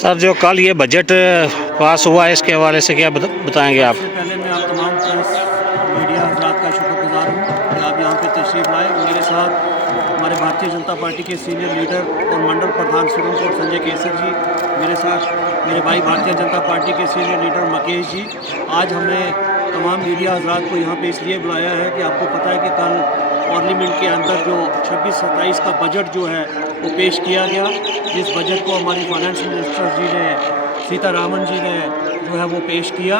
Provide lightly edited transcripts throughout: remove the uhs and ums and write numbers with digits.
Sir, जो कल ये बजट पास हुआ है, इसके हवाले से क्या बताएंगे आप? सबसे पहले मैं आप तमाम प्रेस मीडिया हजरात का शुक्रगुजार हूँ कि आप यहाँ पे तशरीफ़ लाए। मेरे साथ हमारे भारतीय जनता पार्टी के सीनियर लीडर और मंडल प्रधान सुरनकोट संजय केसर जी, मेरे साथ मेरे भाई भारतीय जनता पार्टी के सीनियर लीडर मकेश जी। आज हमने तमाम मीडिया हजरात को यहाँ पे इसलिए बुलाया है कि आपको पता है कि कल पार्लियामेंट के अंदर जो 26-27 का बजट जो है वो पेश किया गया, जिस बजट को हमारी फाइनेंस मिनिस्टर जी ने सीतारामन जी ने जो है वो पेश किया।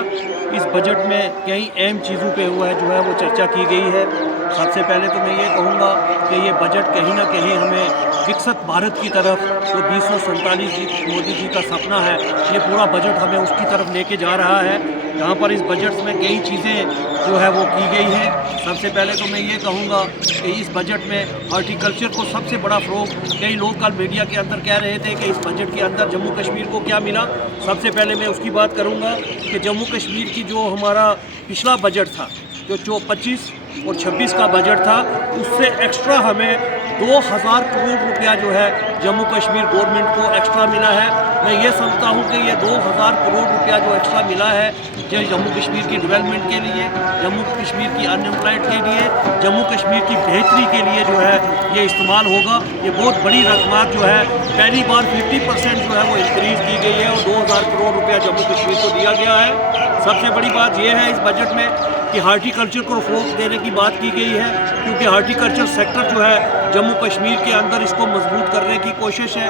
इस बजट में कई अहम चीज़ों पे हुआ है जो है वो चर्चा की गई है। सबसे पहले तो मैं ये कहूँगा कि ये बजट कहीं ना कहीं हमें विकसित भारत की तरफ जो 2047 मोदी जी का सपना है, ये पूरा बजट हमें उसकी तरफ लेके जा रहा है। यहाँ पर इस बजट में कई चीज़ें जो है वो की गई हैं। सबसे पहले तो मैं ये कहूँगा कि इस बजट में हॉर्टिकल्चर को सबसे बड़ा फ़रोग़, कई लोग कल मीडिया के अंदर कह रहे थे कि इस बजट के अंदर जम्मू कश्मीर को क्या मिला। सबसे पहले मैं उसकी बात करूँगा कि जम्मू कश्मीर की जो हमारा पिछला बजट था, जो 25 और 26 का बजट था, उससे एक्स्ट्रा हमें 2000 करोड़ रुपया जो है जम्मू कश्मीर गवर्नमेंट को एक्स्ट्रा मिला है। मैं ये समझता हूँ कि ये 2000 करोड़ रुपया जो एक्स्ट्रा मिला है, जो जम्मू कश्मीर की डेवलपमेंट के लिए, जम्मू कश्मीर की अनएम्प्लॉयड के लिए, जम्मू कश्मीर की बेहतरी के लिए जो है ये इस्तेमाल होगा। ये बहुत बड़ी रकमात जो है पहली बार 50% जो है वो इंक्रीज़ की गई है और 2000 करोड़ रुपया जम्मू कश्मीर को दिया गया है। सबसे बड़ी बात यह है इस बजट में कि हार्टिकल्चर को फ़रोग़ देने की बात की गई है, क्योंकि हार्टिकल्चर सेक्टर जो है जम्मू कश्मीर के अंदर इसको मजबूत करने की कोशिश है,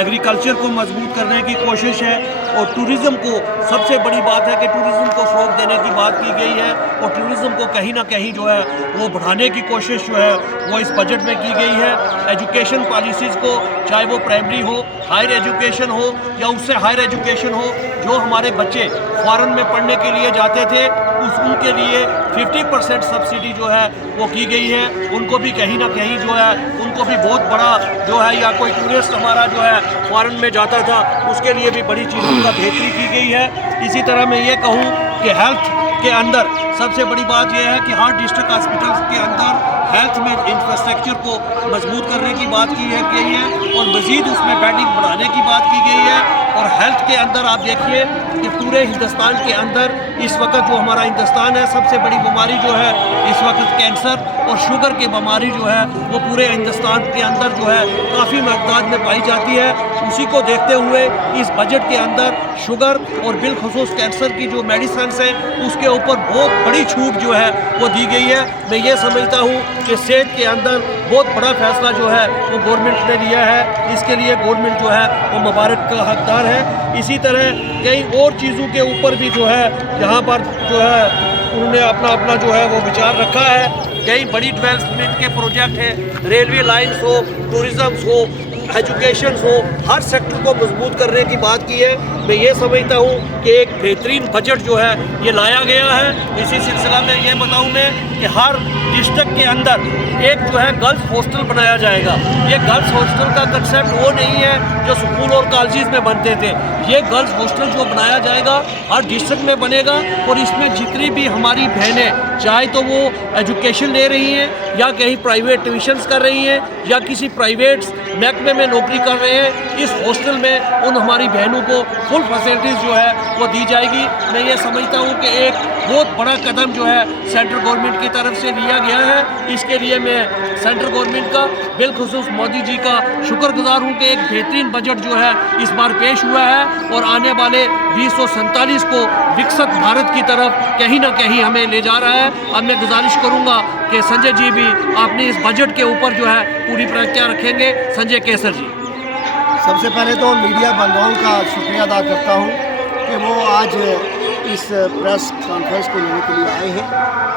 एग्रीकल्चर को मजबूत करने की कोशिश है। और टूरिज़म को, सबसे बड़ी बात है कि टूरिज़म को फ़रोग़ देने की बात की गई है और टूरिज़म को कहीं ना कहीं जो है वो बढ़ाने की कोशिश जो है वो इस बजट में की गई है। एजुकेशन पॉलिसीज़ को, चाहे वो प्राइमरी हो, हायर एजुकेशन हो या उससे हायर एजुकेशन हो, जो हमारे बच्चे फ़ॉरेन में पढ़ने के लिए जाते थे उनके लिए 50% सब्सिडी जो है वो की गई है। उनको भी कहीं ना कहीं जो है उनको भी बहुत बड़ा जो है, या कोई टूरिस्ट हमारा जो है फ़ॉरेन में जाता था उसके लिए भी बड़ी चीज़ों का बेहतरी की गई है। इसी तरह मैं ये कहूँ कि हेल्थ के अंदर सबसे बड़ी बात यह है कि हर डिस्ट्रिक्ट हॉस्पिटल्स के अंदर हेल्थ में इंफ्रास्ट्रक्चर को मजबूत करने की बात की गई है और मज़ीद उसमें बेडिंग बढ़ाने की बात की गई है। और हेल्थ के अंदर आप देखिए कि पूरे हिंदुस्तान के अंदर इस वक्त जो हमारा हिंदुस्तान है, सबसे बड़ी बीमारी जो है इस वक्त कैंसर और शुगर की बीमारी जो है वो पूरे हिंदुस्तान के अंदर जो है काफ़ी मकदार में पाई जाती है। उसी को देखते हुए इस बजट के अंदर शुगर और बिलखुसूस कैंसर की जो मेडिसिन है उसके ऊपर बहुत बड़ी छूट जो है वो दी गई है। मैं ये समझता हूँ कि सेहत के अंदर बहुत बड़ा फैसला जो है वो गवर्नमेंट ने लिया है। इसके लिए गवर्नमेंट जो है वो मुबारक का हकदार है। इसी तरह कई और चीज़ों के ऊपर भी जो है यहाँ पर जो है उन्होंने अपना अपना जो है वो विचार रखा है। कई बड़ी डेवलपमेंट के प्रोजेक्ट हैं, रेलवे लाइन्स हो, टूरिज़्म हो, एजुकेशन हो, हर सेक्टर को मजबूत करने की बात की है। मैं ये समझता हूँ कि एक बेहतरीन बजट जो है ये लाया गया है। इसी सिलसिला में ये बताऊँ मैं कि हर डिस्ट्रिक्ट के अंदर एक जो है गर्ल्स हॉस्टल बनाया जाएगा। ये गर्ल्स हॉस्टल का कंसेप्ट वो नहीं है जो स्कूल और कॉलेज में बनते थे। ये गर्ल्स हॉस्टल जो बनाया जाएगा हर डिस्ट्रिक्ट में बनेगा और इसमें जितनी भी हमारी बहनें, चाहे तो वो एजुकेशन ले रही हैं या कहीं प्राइवेट ट्यूशन्स कर रही हैं या किसी प्राइवेट महकमे में नौकरी कर रहे हैं, इस हॉस्टल में उन हमारी बहनों को फुल फैसिलिटीज़ जो है वो दी जाएगी। मैं ये समझता हूँ कि एक बहुत बड़ा कदम जो है सेंट्रल गवर्नमेंट की तरफ से लिया गया है। इसके लिए मैं सेंट्रल गवर्नमेंट का, बिलखुसूस मोदी जी का शुक्रगुजार हूँ कि एक बेहतरीन बजट जो है इस बार पेश हुआ है और आने वाले 2047 को विकसित भारत की तरफ कहीं ना कहीं हमें ले जा रहा है। अब मैं गुजारिश करूँगा कि संजय जी भी आपने इस बजट के ऊपर जो है पूरी प्रतिक्रिया रखेंगे। संजय केसर जी। सबसे पहले तो मीडिया बंधुओं का शुक्रिया अदा करता हूँ कि वो आज इस प्रेस कॉन्फ्रेंस को लेने के लिए आए हैं।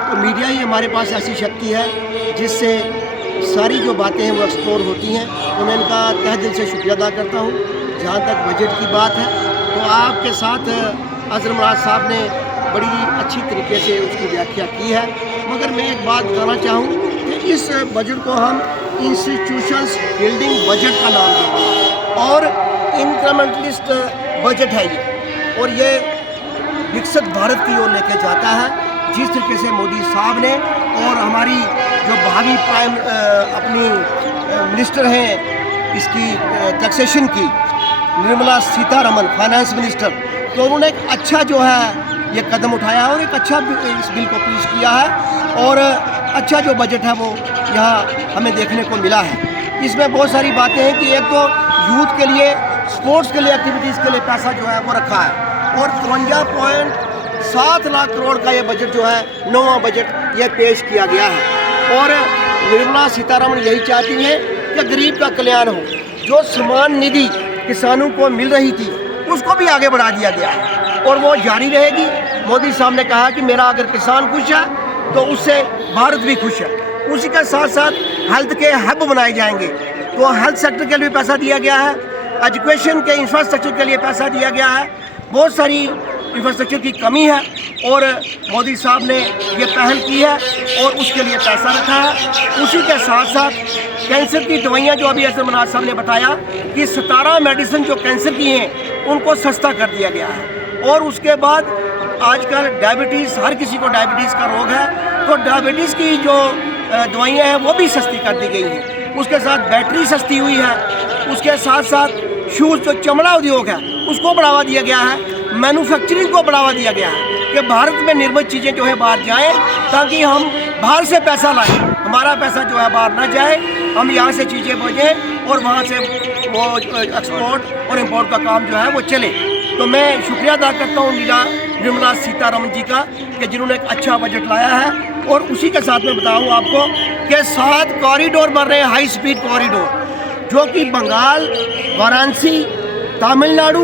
तो मीडिया ही हमारे पास ऐसी शक्ति है जिससे सारी जो बातें हैं वो एक्सप्लोर होती हैं। तो मैं इनका तहे दिल से शुक्रिया अदा करता हूँ। जहाँ तक बजट की बात है तो आपके साथ अज़हर मुराद साहब ने बड़ी अच्छी तरीके से उसकी व्याख्या की है, मगर मैं एक बात कहना चाहूँ कि इस बजट को हम इंस्टीट्यूशंस बिल्डिंग बजट का नाम देंगे और इंक्रीमेंटलिस्ट बजट है ये, और ये विकसित भारत की ओर लेके जाता है। जिस तरीके से मोदी साहब ने और हमारी जो भावी अपनी मिनिस्टर हैं इसकी टैक्सेशन की, निर्मला सीतारमन फाइनेंस मिनिस्टर, तो उन्होंने एक अच्छा जो है ये कदम उठाया और एक अच्छा इस बिल को पेश किया है और अच्छा जो बजट है वो यहाँ हमें देखने को मिला है। इसमें बहुत सारी बातें हैं कि एक तो यूथ के लिए, स्पोर्ट्स के लिए, एक्टिविटीज़ के लिए पैसा जो है वो रखा है और 53.7 लाख करोड़ का ये बजट जो है 9वां बजट ये पेश किया गया है। और निर्मला सीतारमन यही चाहती हैं कि गरीब का कल्याण हो। जो सम्मान निधि किसानों को मिल रही थी उसको भी आगे बढ़ा दिया गया है और वो जारी रहेगी। मोदी साहब ने कहा कि मेरा अगर किसान खुश है तो उससे भारत भी खुश है। उसी के साथ साथ हेल्थ के हब बनाए जाएंगे, तो हेल्थ सेक्टर के लिए पैसा दिया गया है, एजुकेशन के इंफ्रास्ट्रक्चर के लिए पैसा दिया गया है। बहुत सारी इंफ्रास्ट्रक्चर की कमी है और मोदी साहब ने ये पहल की है और उसके लिए पैसा रखा है। उसी के साथ साथ कैंसर की दवाइयाँ जो अभी ऐसे मनाज साहब ने बताया कि 17 मेडिसिन जो कैंसर की हैं उनको सस्ता कर दिया गया है। और उसके बाद आजकल डायबिटीज़, हर किसी को डायबिटीज़ का रोग है, तो डायबिटीज़ की जो दवाइयाँ हैं वो भी सस्ती कर दी गई हैं। उसके साथ बैटरी सस्ती हुई है। उसके साथ साथ शूज़, जो चमड़ा उद्योग है उसको बढ़ावा दिया गया है। मैन्युफैक्चरिंग को बढ़ावा दिया गया है कि भारत में निर्मित चीज़ें जो है बाहर जाएँ, ताकि हम बाहर से पैसा लाएँ, हमारा पैसा जो है बाहर ना जाए, हम यहाँ से चीज़ें भेजें और वहाँ से वो एक्सपोर्ट और इम्पोर्ट का काम जो है वो चले। तो मैं शुक्रिया अदा करता हूँ निर्मला सीतारमन जी का कि जिन्होंने एक अच्छा बजट लाया है। और उसी के साथ मैं बताऊँ आपको कि 7 कॉरिडोर बन रहे हैं, हाई स्पीड कॉरिडोर, जो कि बंगाल, वाराणसी, तमिलनाडु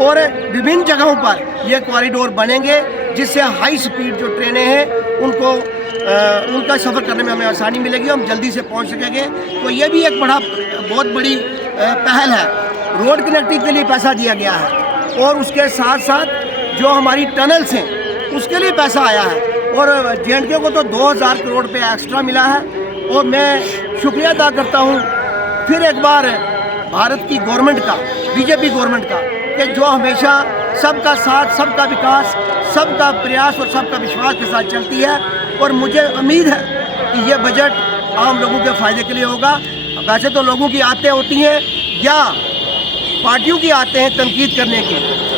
और विभिन्न जगहों पर ये कॉरिडोर बनेंगे, जिससे हाई स्पीड जो ट्रेनें हैं उनको उनका सफ़र करने में हमें आसानी मिलेगी, हम जल्दी से पहुंच सकेंगे। तो ये भी एक बहुत बड़ी पहल है। रोड कनेक्टिविटी के लिए पैसा दिया गया है और उसके साथ साथ जो हमारी टनल्स हैं उसके लिए पैसा आया है और JNK को तो 2000 करोड़ पे एक्स्ट्रा मिला है। और मैं शुक्रिया अदा करता हूँ फिर एक बार भारत की गवर्नमेंट का, BJP गवर्नमेंट का, कि जो हमेशा सबका साथ, सबका विकास, सबका प्रयास और सबका विश्वास के साथ चलती है। और मुझे उम्मीद है कि ये बजट आम लोगों के फ़ायदे के लिए होगा। वैसे तो लोगों की आदतें होती हैं या पार्टियों की आते हैं तनकीद करने की,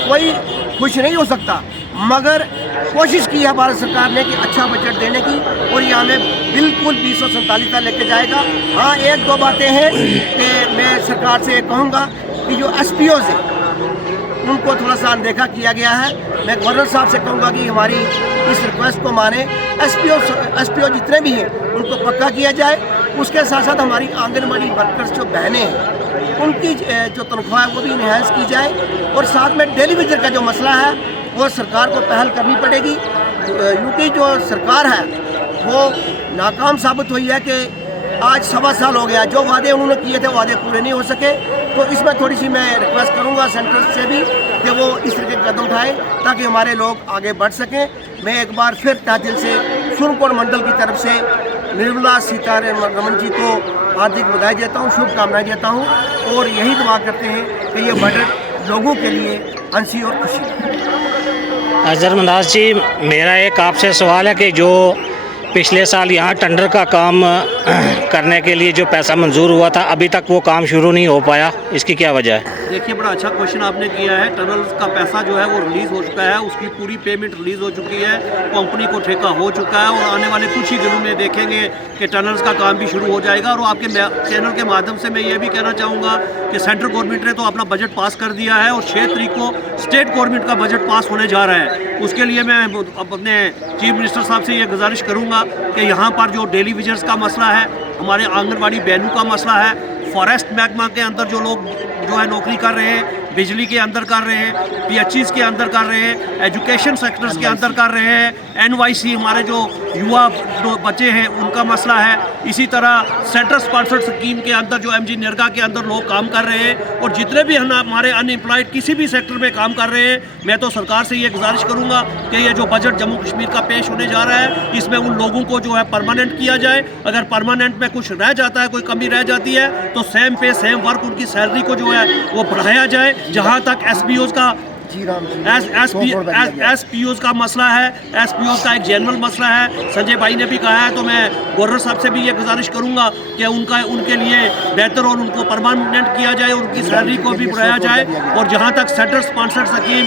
कोई खुश नहीं हो सकता, मगर कोशिश की है भारत सरकार ने कि अच्छा बजट देने की और ये हमें बिल्कुल 247 तक लेके जाएगा। हाँ, 1-2 बातें हैं कि मैं सरकार से कहूँगा कि जो SPOs हैं उनको थोड़ा सा अनदेखा किया गया है। मैं गवर्नर साहब से कहूँगा कि हमारी इस रिक्वेस्ट को माने, SPO जितने भी हैं उनको पक्का किया जाए। उसके साथ साथ हमारी आंगनबाड़ी वर्कर्स जो बहनें हैं उनकी जो तनख्वाह है वो भी इन्हेंस की जाए। और साथ में डेली वेजर का जो मसला है वो सरकार को पहल करनी पड़ेगी, क्योंकि जो सरकार है वो नाकाम साबित हुई है कि आज 1.25 साल हो गया, जो वादे उन्होंने किए थे वादे पूरे नहीं हो सके। तो इसमें थोड़ी सी मैं रिक्वेस्ट करूंगा सेंटर से भी कि वो इस तरह के कदम उठाएं ताकि हमारे लोग आगे बढ़ सकें। मैं एक बार फिर तहे दिल से सुरनकोट मंडल की तरफ से निर्मला सीतारमन जी को हार्दिक बधाई देता हूँ, शुभकामनाएं देता हूँ और यही दुआ करते हैं कि ये बजट लोगों के लिए हंसी और खुशी। अजहर मंदास जी, मेरा एक आपसे सवाल है कि जो पिछले साल यहाँ टेंडर का काम करने के लिए जो पैसा मंजूर हुआ था, अभी तक वो काम शुरू नहीं हो पाया, इसकी क्या वजह है? देखिए, बड़ा अच्छा क्वेश्चन आपने किया है। टनल्स का पैसा जो है वो रिलीज़ हो चुका है, उसकी पूरी पेमेंट रिलीज़ हो चुकी है, कंपनी को ठेका हो चुका है और आने वाले कुछ ही दिनों में देखेंगे कि टनल्स का काम भी शुरू हो जाएगा। और आपके चैनल के माध्यम से मैं ये भी कहना चाहूँगा कि सेंट्रल गवर्नमेंट ने तो अपना बजट पास कर दिया है और 6 तारीख को स्टेट गवर्नमेंट का बजट पास होने जा रहा है। उसके लिए मैं अपने चीफ मिनिस्टर साहब से ये गुजारिश करूँगा कि यहाँ पर जो डेली विजर्स का मसला है, हमारे आंगनबाड़ी बहनों का मसला है, फॉरेस्ट महकमा के अंदर जो लोग जो है नौकरी कर रहे हैं, बिजली के अंदर कर रहे हैं, PHEs के अंदर कर रहे हैं, एजुकेशन सेक्टर्स के अंदर कर रहे हैं, NYC हमारे जो युवा बच्चे हैं उनका मसला है। इसी तरह सेंट्रल स्पॉन्सर्ड स्कीम के अंदर जो MG नरेगा के अंदर लोग काम कर रहे हैं और जितने भी हमारे अनएम्प्लॉयड किसी भी सेक्टर में काम कर रहे हैं, मैं तो सरकार से ये गुजारिश करूँगा कि ये जो बजट जम्मू कश्मीर का पेश होने जा रहा है इसमें उन लोगों को जो है परमानेंट किया जाए। अगर परमानेंट में कुछ रह जाता है, कोई कमी रह जाती है, तो सेम पे सेम वर्क उनकी सैलरी को जो है वो बढ़ाया जाए। जहाँ तक SBOs का जी राम जी एसपीओ का मसला है, एसपीओ का एक जनरल मसला है। संजय भाई ने भी कहा है, तो मैं गवर्नर साहब से भी ये गुजारिश करूंगा कि उनके लिए बेहतर और उनको परमानेंट किया जाए, उनकी सैलरी को भी बढ़ाया जाए। और जहाँ तक सेंटर स्पॉन्सर्ड स्कीम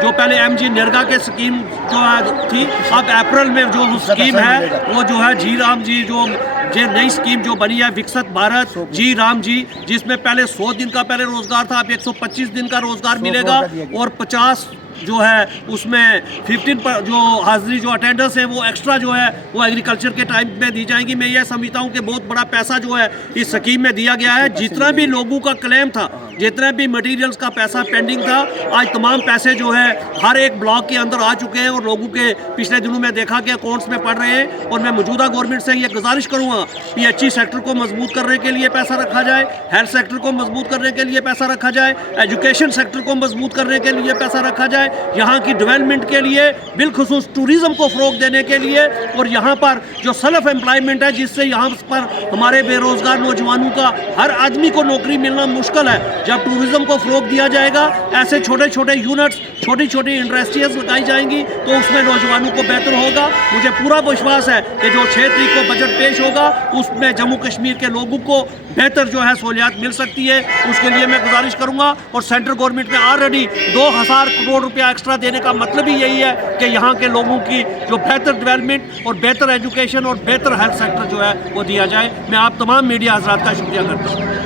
जो पहले एमजी निर्गा के स्कीम जो थी, अब अप्रैल में जो स्कीम है वो जो है जी राम जी जो नई स्कीम जो बनी है विकसित भारत जी राम जी, जिसमें पहले 100 दिन का पहले रोजगार था, अब 125 दिन का रोजगार मिलेगा। और 50 जो है उसमें 15 पर जो हाजिरी जो अटेंडेंस है वो एक्स्ट्रा जो है वो एग्रीकल्चर के टाइम में दी जाएंगी। मैं ये समझता हूँ कि बहुत बड़ा पैसा जो है इस स्कीम में दिया गया है। जितना भी लोगों का क्लेम था, जितने भी मटेरियल्स का पैसा पेंडिंग था, आज तमाम पैसे जो है हर एक ब्लॉक के अंदर आ चुके हैं और लोगों के पिछले दिनों में देखा कि अकाउंट्स में पड़ रहे हैं। और मैं मौजूदा गवर्नमेंट से ये गुजारिश करूँगा, पीएचई सेक्टर को मजबूत करने के लिए पैसा रखा जाए, हेल्थ सेक्टर को मजबूत करने के लिए पैसा रखा जाए, एजुकेशन सेक्टर को मजबूत करने के लिए पैसा रखा जाए, यहाँ की डेवलपमेंट के लिए, बिलखुसूस टूरिज्म को फ़रोग देने के लिए, और यहाँ पर जो सेल्फ एम्प्लॉयमेंट है जिससे यहाँ पर हमारे बेरोज़गार नौजवानों का हर आदमी को नौकरी मिलना मुश्किल है। जब टूरिज्म को फ़रोग दिया जाएगा, ऐसे छोटे छोटे यूनिट्स, छोटी छोटी इंडस्ट्रीज लगाई जाएंगी, तो उसमें नौजवानों को बेहतर होगा। मुझे पूरा विश्वास है कि जो 6 तारीख को बजट पेश होगा उसमें जम्मू कश्मीर के लोगों को बेहतर जो है सहूलियात मिल सकती है। उसके लिए मैं गुजारिश करूँगा। और सेंट्रल गवर्नमेंट ने ऑलरेडी 2000 करोड़ रुपया एक्स्ट्रा देने का मतलब ही यही है कि यहाँ के लोगों की जो बेहतर डेवलपमेंट और बेहतर एजुकेशन और बेहतर हेल्थ सेक्टर जो है वो दिया जाए। मैं आप तमाम मीडिया हजरात का शुक्रिया करता हूँ।